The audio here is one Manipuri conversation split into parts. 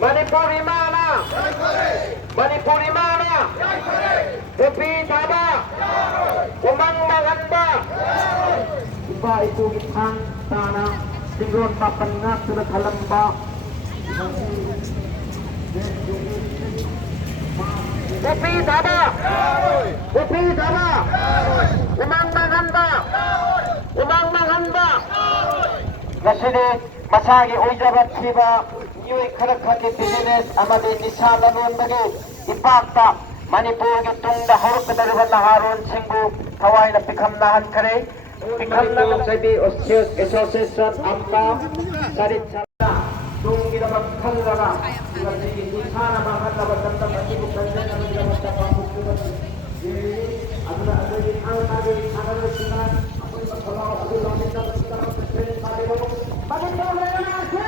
Manipuri mana? Manipuri mana? Kopi Thaba, Umang Maganda. Iba itu gitang tanah, tinggon papengak sudah kalamba. Kopi Thaba, Kopi Thaba, Umang Maganda, Umang Maganda. Gasini masagi oijabat siba. Yui karakati business amadi nisha lanon bagi ipakta Manipur ki tungda haruk kadariban laharon singgu kawai na pikam nahan kare pikam nahan sabi association ampa sarit chala tungi na magkalaga kasi nisha na mahal na baganda pati bukanda na mga magkapapuktunan aduna aduna ang naging agarang sinan apoy magkalaw apoy langit na magkalaw sa trend pati mo Manipur na yan ase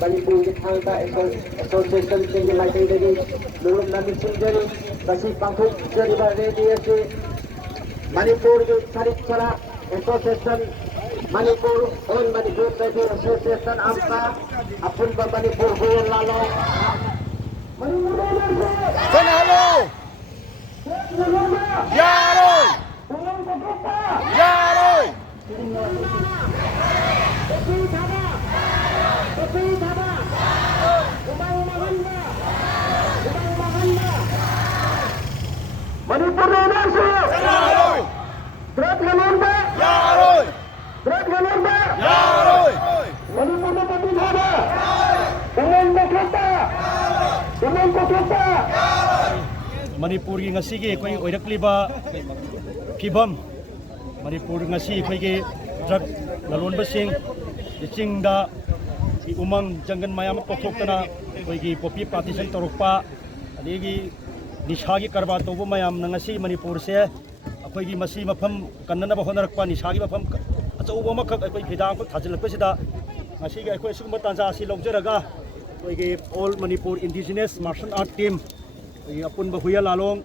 Manipur Gitangta Association sehingga macam tadi belum nanti sendiri masih pangkut jadi berada Manipur Sarit Chala Association Manipur on Manipur Tadi Association apa apun Manipur Huyan Lalong Halo Ya rồi Ya rồi Manipur Indonesia. Ya rồi Berat Ganorba. Ya rồi Berat Ganorba. Ya rồi Manipur na Kopi Thaba. Dengan Kotlota. Dengan Kotlota. Manipur gi ngasi gi koi oirakliba phibam Manipur ngasi koi gi drug lalonba sing chingda umang jangan mayam pothokna koi gi popi partition torokpa adigi nishagi karba tobo mayam ngasi Manipur se koi gi masi mafam kannana ba honarakpa nishagi mafam achauba makak koi khidang ko thajilakpa sida ngasi gi koi sugma tanja si lojaraga koi gi all Manipur indigenous martial art team apun bahuya lalong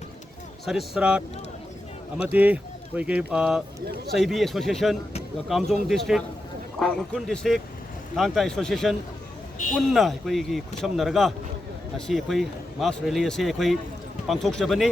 Sarit Sarat amati koi ke Saibi Association Kamjong district Ukun district Hangta Association punna koi ki khusam naraga asi koi mass rally ase koi pangthok jabani